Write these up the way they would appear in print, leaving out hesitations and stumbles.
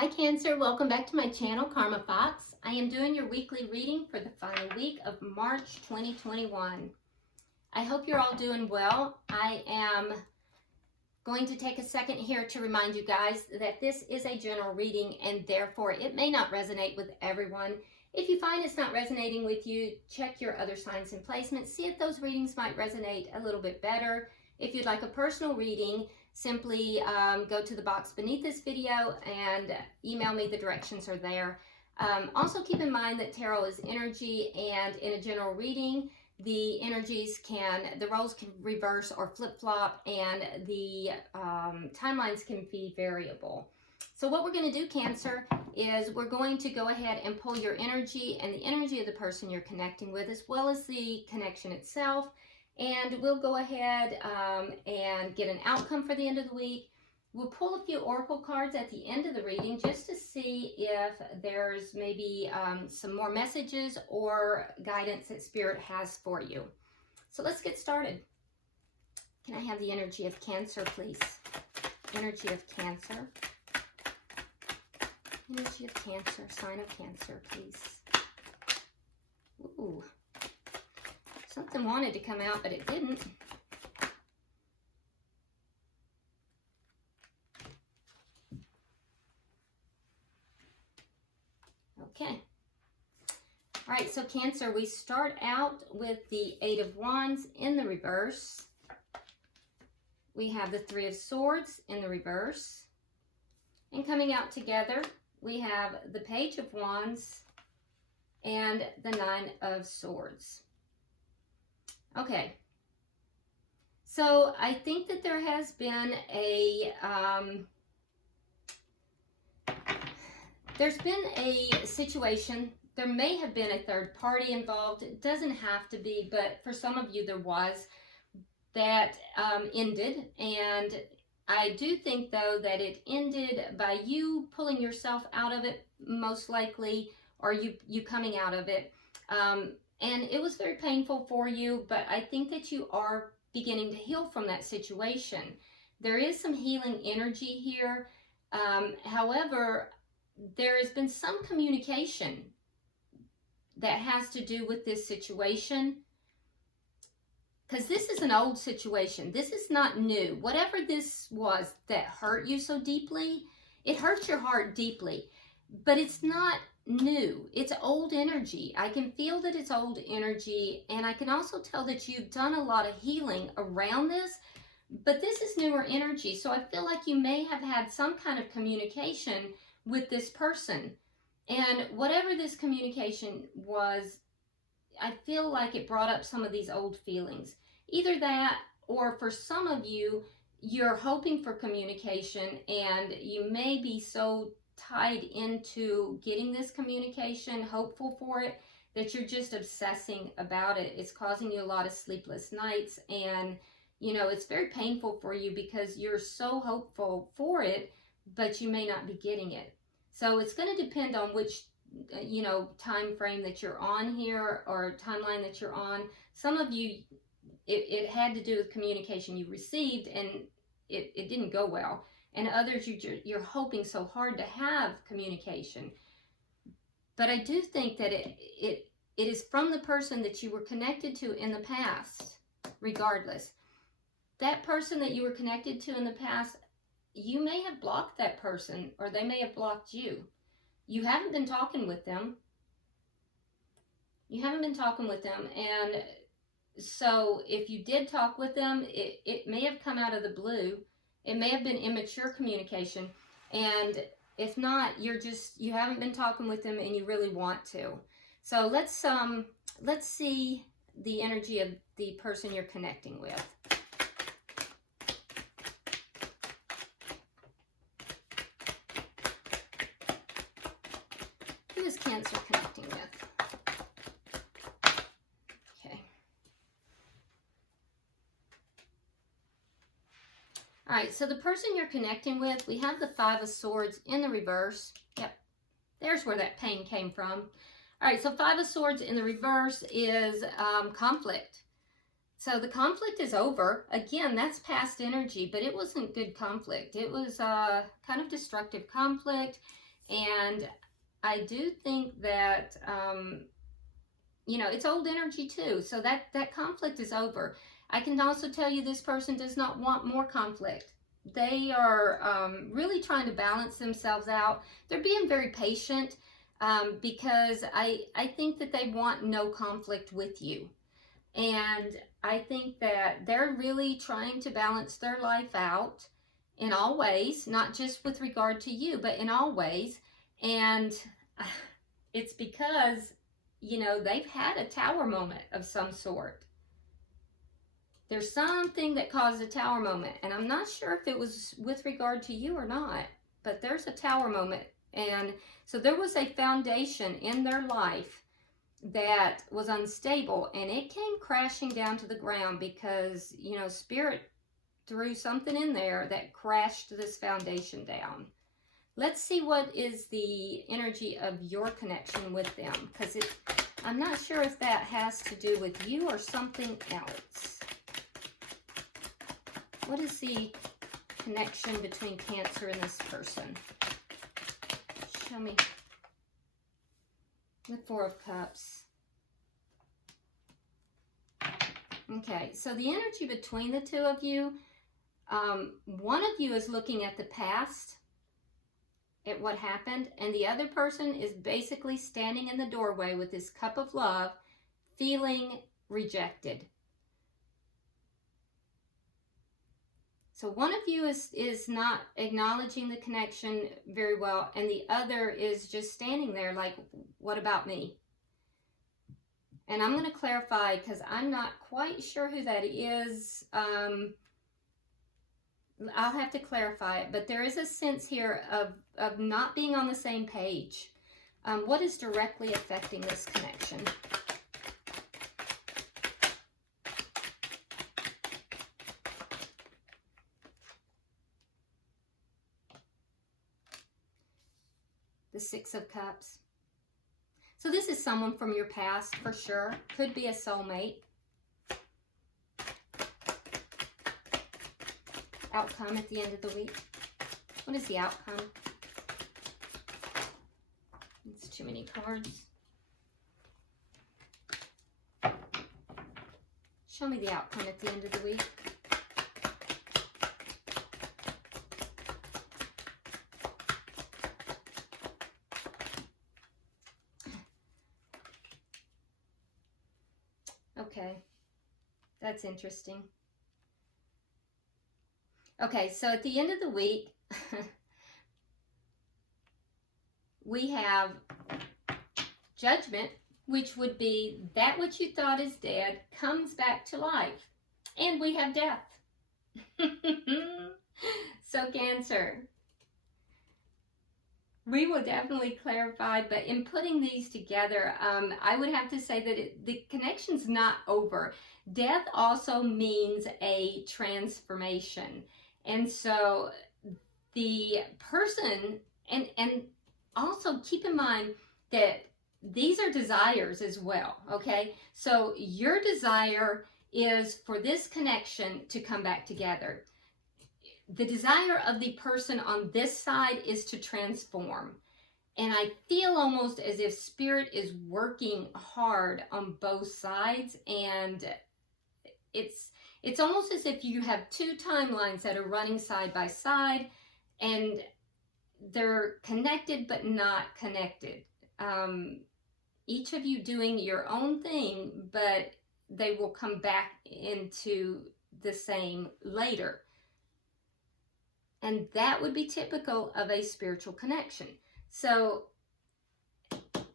Hi Cancer, welcome back to my channel, Karma Fox. I am doing your weekly reading for the final week of March 2021. I hope you're all doing well. I am going to take a second here to remind you guys that this is a general reading and therefore it may not resonate with everyone. If you find it's not resonating with you, check your other signs and placements. See if those readings might resonate a little bit better. If you'd like a personal reading, simply go to the box beneath this video and email me. The directions are there. Also keep in mind that tarot is energy, and in a general reading, the roles can reverse or flip-flop, and the timelines can be variable. So what we're going to do, Cancer, is we're going to go ahead and pull your energy and the energy of the person you're connecting with, as well as the connection itself. And we'll go ahead and get an outcome for the end of the week. We'll pull a few oracle cards at the end of the reading just to see if there's maybe some more messages or guidance that Spirit has for you. So let's get started. Can I have the energy of Cancer, please? Energy of Cancer. Energy of Cancer, sign of Cancer, please. Ooh. Something wanted to come out, but it didn't. Okay. All right, so Cancer, we start out with the Eight of Wands in the reverse. We have the Three of Swords in the reverse. And coming out together, we have the Page of Wands and the Nine of Swords. Okay, so I think that there has been there's been a situation. There may have been a third party involved. It doesn't have to be, but for some of you there was, that ended. And I do think, though, that it ended by you pulling yourself out of it, most likely, or you coming out of it. And it was very painful for you, but I think that you are beginning to heal from that situation. There is some healing energy here. However, there has been some communication that has to do with this situation, because this is an old situation. This is not new. Whatever this was that hurt you so deeply, it hurt your heart deeply, but it's not new. It's old energy. I can feel that it's old energy, and I can also tell that you've done a lot of healing around this, but this is newer energy. So I feel like you may have had some kind of communication with this person, and whatever this communication was, I feel like it brought up some of these old feelings. Either that, or for some of you, you're hoping for communication, and you may be so tied into getting this communication, hopeful for it, that you're just obsessing about it. It's causing you a lot of sleepless nights, and you know, it's very painful for you because you're so hopeful for it, but you may not be getting it. So it's going to depend on which time frame that you're on here, or timeline that you're on. Some of you, it had to do with communication you received, and it didn't go well. And others, you're hoping so hard to have communication. But I do think that it is from the person that you were connected to in the past, regardless. That person that you were connected to in the past, you may have blocked that person, or they may have blocked you. You haven't been talking with them. You haven't been talking with them. And so if you did talk with them, it may have come out of the blue. It may have been immature communication, and if not, you haven't been talking with them and you really want to. So let's see the energy of the person you're connecting with. Who is Cancer connecting with? All right, so the person you're connecting with, we have the Five of Swords in the reverse. Yep, there's where that pain came from. All right, so Five of Swords in the reverse is conflict. So the conflict is over. Again, that's past energy, but it wasn't good conflict. It was kind of destructive conflict. And I do think that, you know, it's old energy too. So that conflict is over. I can also tell you this person does not want more conflict. They are really trying to balance themselves out. They're being very patient because I think that they want no conflict with you. And I think that they're really trying to balance their life out in all ways, not just with regard to you, but in all ways. And it's because, you know, they've had a tower moment of some sort. There's something that caused a tower moment, and I'm not sure if it was with regard to you or not, but there's a tower moment. And so there was a foundation in their life that was unstable, and it came crashing down to the ground because, you know, Spirit threw something in there that crashed this foundation down. Let's see what is the energy of your connection with them, because I'm not sure if that has to do with you or something else. What is the connection between Cancer and this person? Show me. The Four of Cups. Okay, so the energy between the two of you, one of you is looking at the past, at what happened, and the other person is basically standing in the doorway with this cup of love, feeling rejected. So one of you is not acknowledging the connection very well, and the other is just standing there like, what about me? And I'm going to clarify because I'm not quite sure who that is. I'll have to clarify it, but there is a sense here of not being on the same page. What is directly affecting this connection? The Six of Cups. So this is someone from your past for sure. Could be a soulmate. Outcome at the end of the week. What is the outcome? It's too many cards. Show me the outcome at the end of the week. Okay, that's interesting. Okay, so at the end of the week, we have Judgment, which would be that which you thought is dead comes back to life. And we have Death. So Cancer, we will definitely clarify, but in putting these together, I would have to say that the connection's not over. Death also means a transformation. And so the person, and also keep in mind that these are desires as well, okay? So your desire is for this connection to come back together. The desire of the person on this side is to transform. And I feel almost as if Spirit is working hard on both sides, and it's almost as if you have two timelines that are running side by side, and they're connected but not connected. Each of you doing your own thing, but they will come back into the same later. And that would be typical of a spiritual connection. So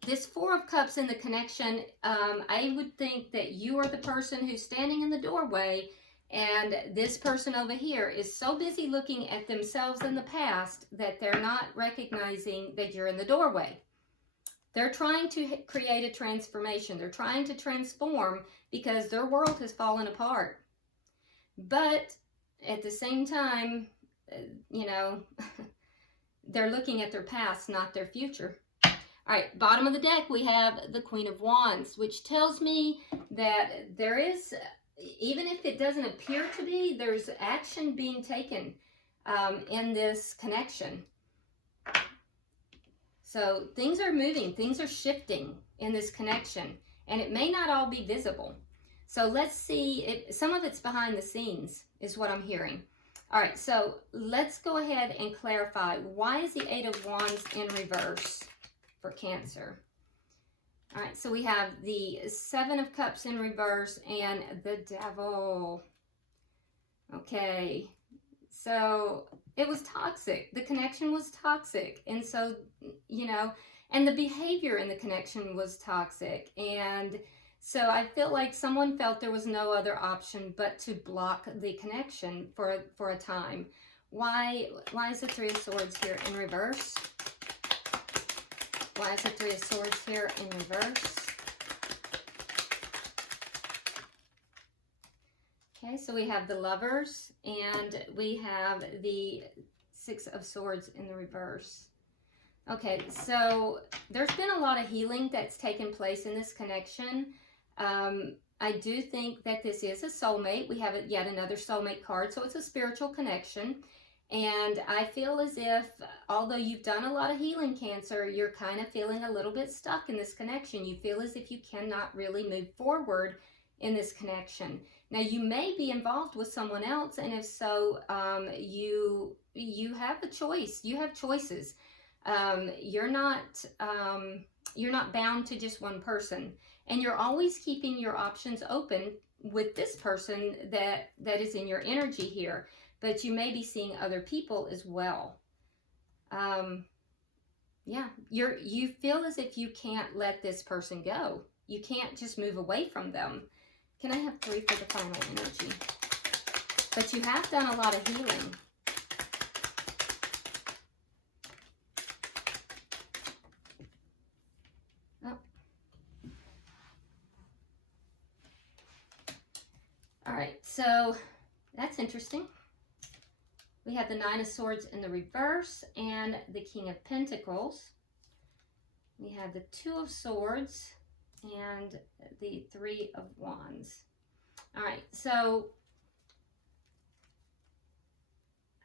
this Four of Cups in the connection, I would think that you are the person who's standing in the doorway, and this person over here is so busy looking at themselves in the past that they're not recognizing that you're in the doorway. They're trying to create a transformation. They're trying to transform because their world has fallen apart. But at the same time, you know, they're looking at their past, not their future. All right, bottom of the deck, we have the Queen of Wands, which tells me that there is, even if it doesn't appear to be, there's action being taken in this connection. So things are moving, things are shifting in this connection, and it may not all be visible. So let's see, some of it's behind the scenes is what I'm hearing. All right, so let's go ahead and clarify, why is the Eight of Wands in reverse for Cancer? All right, so we have the Seven of Cups in reverse and the Devil. Okay, so it was toxic. The connection was toxic. And so, you know, and the behavior in the connection was toxic. And so I feel like someone felt there was no other option but to block the connection for a time. Why is the Three of Swords here in reverse? Why is the Three of Swords here in reverse? Okay, so we have the Lovers and we have the Six of Swords in the reverse. Okay, so there's been a lot of healing that's taken place in this connection. I do think that this is a soulmate. We have yet another soulmate card, so it's a spiritual connection. And I feel as if, although you've done a lot of healing, Cancer, you're kind of feeling a little bit stuck in this connection. You feel as if you cannot really move forward in this connection. Now, you may be involved with someone else, and if so, you have a choice. You have choices. You're not bound to just one person, and you're always keeping your options open with this person that is in your energy here. But you may be seeing other people as well. Yeah, you feel as if you can't let this person go. You can't just move away from them. Can I have 3 for the final energy? But you have done a lot of healing. Oh. All right, so that's interesting. We have the Nine of Swords in the reverse and the King of Pentacles. We have the Two of Swords and the Three of Wands. All right, so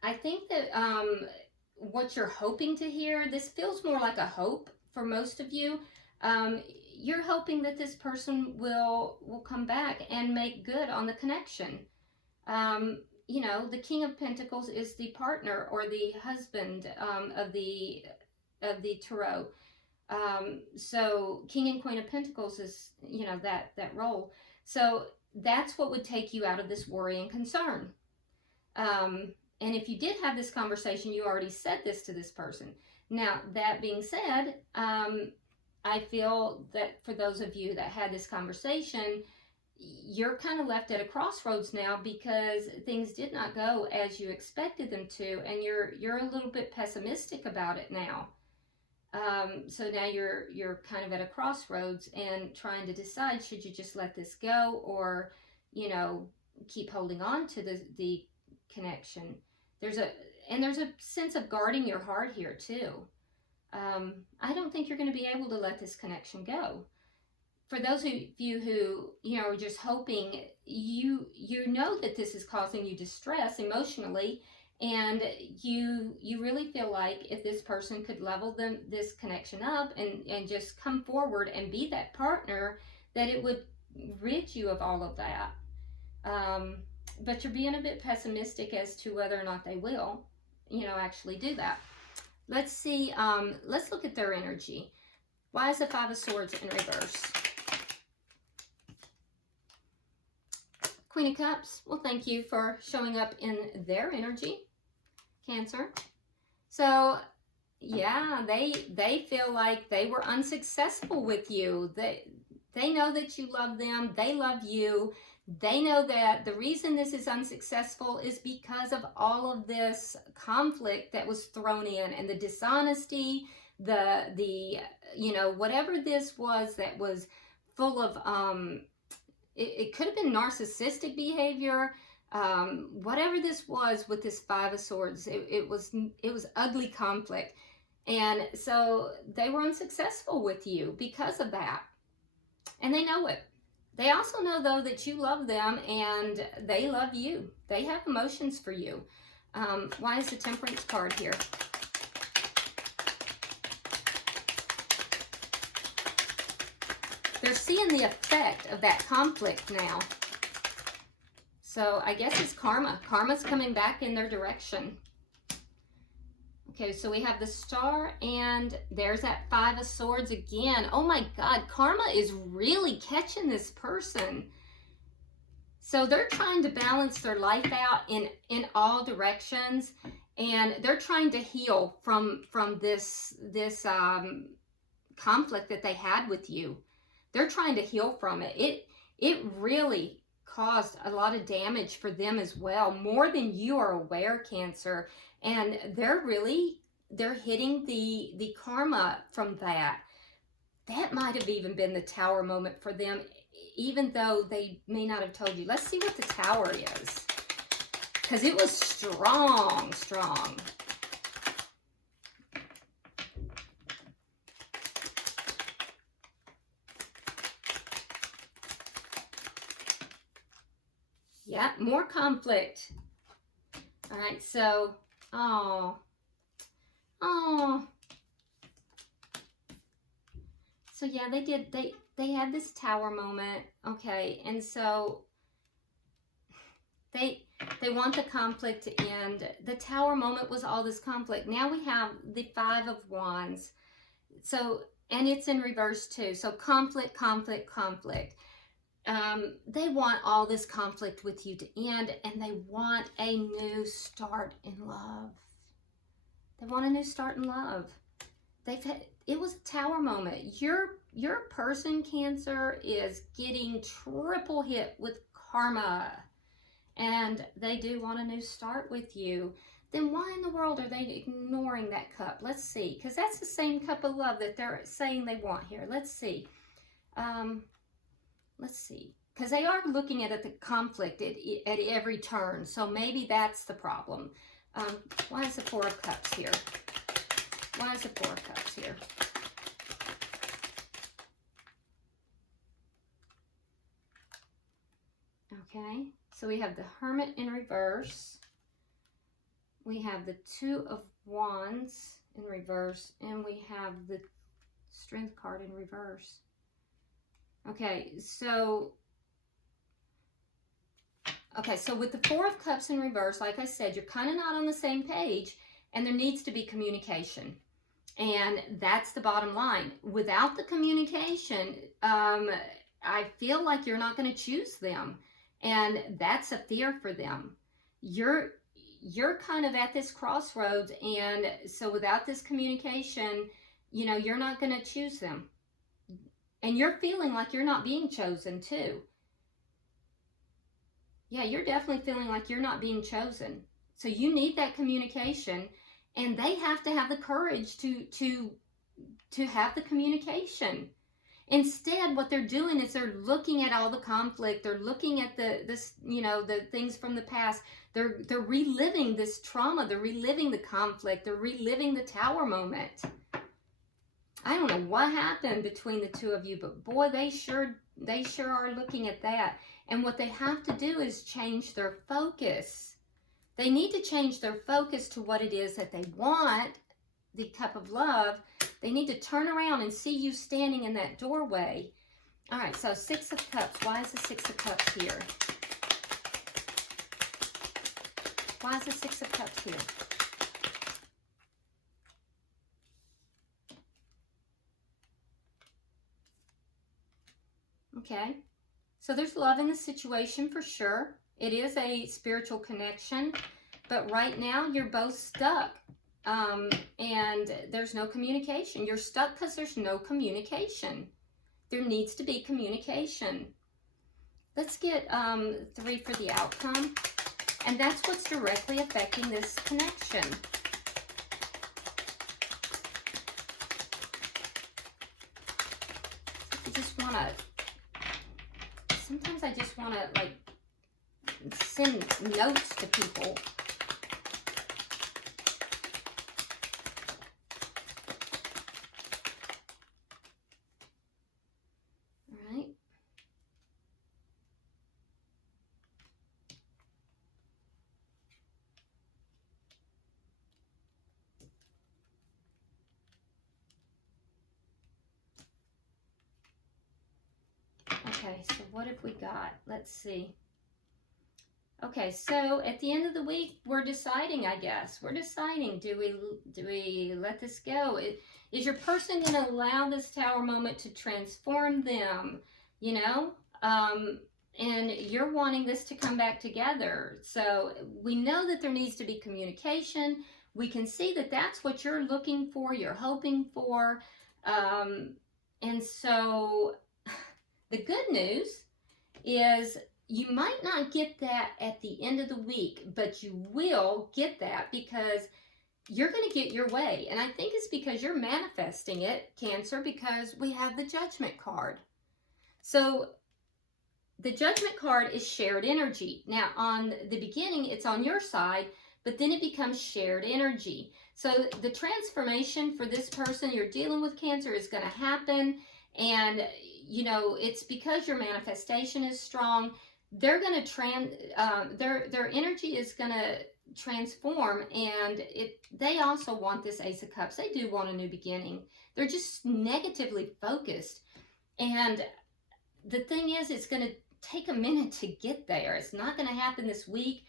I think that what you're hoping to hear, this feels more like a hope for most of you. You're hoping that this person will come back and make good on the connection. You know, the King of Pentacles is the partner or the husband of the tarot. So King and Queen of Pentacles is, you know, that role. So that's what would take you out of this worry and concern. And if you did have this conversation, you already said this to this person. Now, that being said, I feel that for those of you that had this conversation, you're kind of left at a crossroads now because things did not go as you expected them to, and you're a little bit pessimistic about it now. So now you're kind of at a crossroads and trying to decide, should you just let this go, or, you know, keep holding on to the connection. There's a sense of guarding your heart here too. I don't think you're going to be able to let this connection go. For those of you who, you know, are just hoping, you know that this is causing you distress emotionally, and you really feel like if this person could level this connection up and just come forward and be that partner, that it would rid you of all of that. But you're being a bit pessimistic as to whether or not they will, you know, actually do that. Let's see, let's look at their energy. Why is the Five of Swords in reverse? Queen of Cups, well, thank you for showing up in their energy, Cancer. So, yeah, they feel like they were unsuccessful with you. They know that you love them. They love you. They know that the reason this is unsuccessful is because of all of this conflict that was thrown in, and the dishonesty, the you know, whatever this was that was full of it could have been narcissistic behavior. Whatever this was with this Five of Swords, it was ugly conflict. And so they were unsuccessful with you because of that. And they know it. They also know, though, that you love them and they love you. They have emotions for you. Why is the Temperance card here? they're seeing the effect of that conflict now. So I guess it's karma. Karma's coming back in their direction. Okay, so we have the Star, and there's that Five of Swords again. Oh my God, karma is really catching this person. So they're trying to balance their life out in all directions, and they're trying to heal from this conflict that they had with you. They're trying to heal from it. It really caused a lot of damage for them as well, more than you are aware, Cancer. And they're hitting the karma from that. That might have even been the Tower moment for them, even though they may not have told you. Let's see what the Tower is, because it was strong. Yeah, more conflict. All right, so, oh. So yeah, they had this Tower moment, okay, and so they want the conflict to end. The Tower moment was all this conflict. Now we have the Five of Wands. So, and it's in reverse too. So conflict. They want all this conflict with you to end, and they want a new start in love. They want a new start in love. It was a Tower moment. Your person, Cancer, is getting triple hit with karma, and they do want a new start with you. Then why in the world are they ignoring that cup? Let's see, because that's the same cup of love that they're saying they want here. Let's see. Let's see, because they are looking at the conflict at every turn, so maybe that's the problem. Why is the Four of Cups here? Why is the Four of Cups here? Okay, so we have the Hermit in reverse. We have the Two of Wands in reverse, and we have the Strength card in reverse. Okay, so with the Four of Cups in reverse, like I said, you're kind of not on the same page, and there needs to be communication. And that's the bottom line. Without the communication, I feel like you're not going to choose them. And that's a fear for them. You're kind of at this crossroads, and so without this communication, you know, you're not going to choose them. And you're feeling like you're not being chosen too. Yeah, you're definitely feeling like you're not being chosen. So you need that communication, and they have to have the courage to have the communication. Instead, what they're doing is they're looking at all the conflict. They're looking at the things from the past. They're reliving this trauma. They're reliving the conflict. They're reliving the Tower moment. I don't know what happened between the two of you, but boy, they sure are looking at that. And what they have to do is change their focus. They need to change their focus to what it is that they want, the Cup of Love. They need to turn around and see you standing in that doorway. All right, so Six of Cups. Why is the Six of Cups here? Why is the Six of Cups here? Okay, so there's love in the situation for sure. It is a spiritual connection, but right now you're both stuck, and there's no communication. You're stuck because there's no communication. There needs to be communication. Let's get 3 for the outcome, and that's what's directly affecting this connection. You just want to... Sometimes I just want to, like, send notes to people. All right. Okay, so what have we got? Let's see. Okay, so at the end of the week, we're deciding, I guess. We're deciding, do we let this go? Is your person going to allow this Tower moment to transform them, you know? And you're wanting this to come back together. So we know that there needs to be communication. We can see that that's what you're looking for, you're hoping for. And so the good news is you might not get that at the end of the week, but you will get that because you're going to get your way. And I think it's because you're manifesting it, Cancer, because we have the Judgment card. So the Judgment card is shared energy. Now, on the beginning, it's on your side, but then it becomes shared energy. So the transformation for this person you're dealing with, Cancer, is going to happen. And, you know, it's because your manifestation is strong. They're going to their energy is going to transform, and they also want this Ace of Cups. They do want a new beginning. They're just negatively focused. And the thing is, it's going to take a minute to get there. It's not going to happen this week.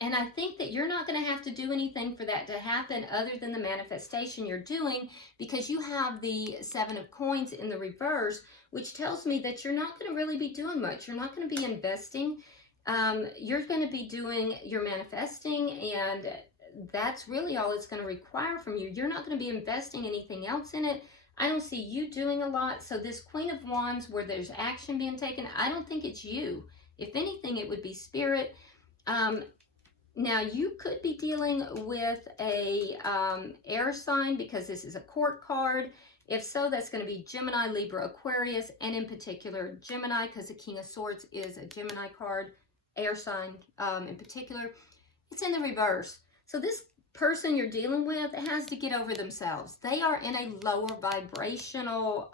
And I think that you're not going to have to do anything for that to happen other than the manifestation you're doing, because you have the Seven of Coins in the reverse, which tells me that you're not going to really be doing much. You're not going to be investing. You're going to be doing your manifesting, and that's really all it's going to require from you. You're not going to be investing anything else in it. I don't see you doing a lot. So this Queen of Wands, where there's action being taken, I don't think it's you. If anything, it would be Spirit. Now, you could be dealing with a air sign, because this is a court card. If so, that's going to be Gemini, Libra, Aquarius, and in particular Gemini, because the King of Swords is a Gemini card, air sign in particular. It's in the reverse. So this person you're dealing with has to get over themselves. They are in a lower vibrational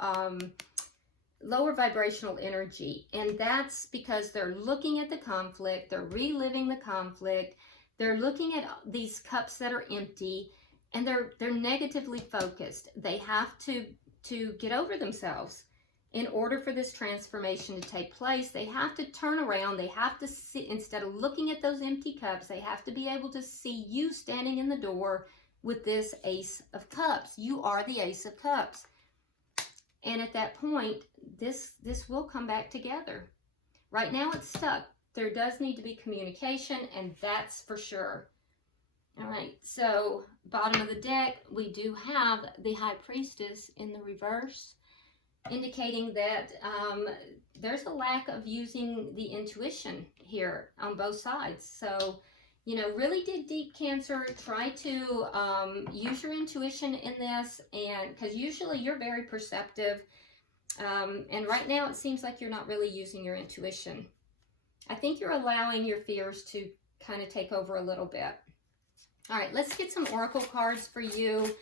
energy, and that's because they're looking at the conflict, they're reliving the conflict, they're looking at these cups that are empty, and they're negatively focused. They have to get over themselves. In order for this transformation to take place, they have to turn around. They have to see, instead of looking at those empty cups, they have to be able to see you standing in the door with this Ace of Cups. You are the Ace of Cups. And at that point, this will come back together. Right now it's stuck. There does need to be communication, and that's for sure. All right, so bottom of the deck, we do have the High Priestess in the reverse, indicating that there's a lack of using the intuition here on both sides. So, you know, really dig deep, Cancer. Try to use your intuition in this, and because usually you're very perceptive. And right now it seems like you're not really using your intuition. I think you're allowing your fears to kind of take over a little bit. All right, let's get some oracle cards for you,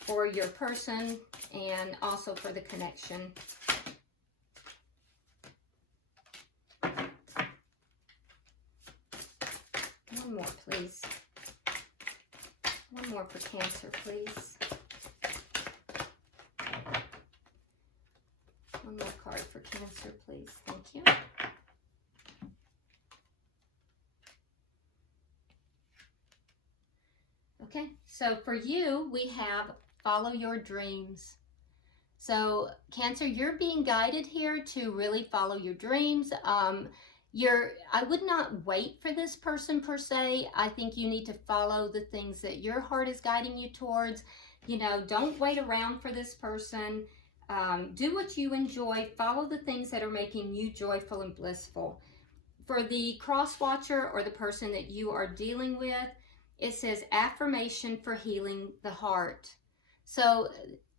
for your person, and also for the connection. One more, please. One more for Cancer, please. One more card for Cancer, please. Thank you. Okay, so for you, we have follow your dreams. So Cancer, you're being guided here to really follow your dreams. I would not wait for this person per se. I think you need to follow the things that your heart is guiding you towards. You know, don't wait around for this person. Do what you enjoy. Follow the things that are making you joyful and blissful. For the cross watcher or the person that you are dealing with, it says affirmation for healing the heart. So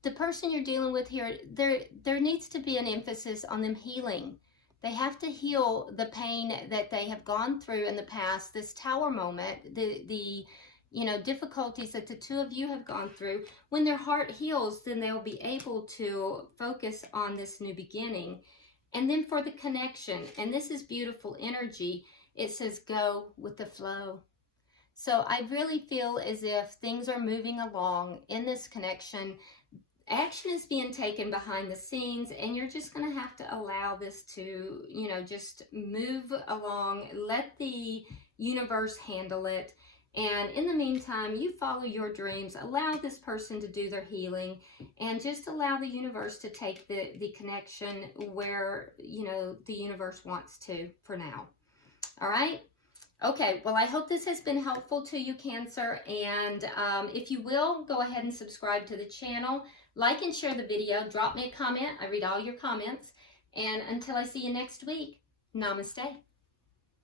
the person you're dealing with here, there needs to be an emphasis on them healing. They have to heal the pain that they have gone through in the past, this Tower moment, the difficulties that the two of you have gone through. When their heart heals, then they'll be able to focus on this new beginning. And then for the connection, and this is beautiful energy, it says go with the flow. So I really feel as if things are moving along in this connection, action is being taken behind the scenes, and you're just going to have to allow this to, you know, just move along. Let the universe handle it. And in the meantime, you follow your dreams, allow this person to do their healing, and just allow the universe to take the connection where, you know, the universe wants to for now. All right? Okay, well, I hope this has been helpful to you, Cancer. And if you will, go ahead and subscribe to the channel. Like and share the video. Drop me a comment. I read all your comments. And until I see you next week, namaste.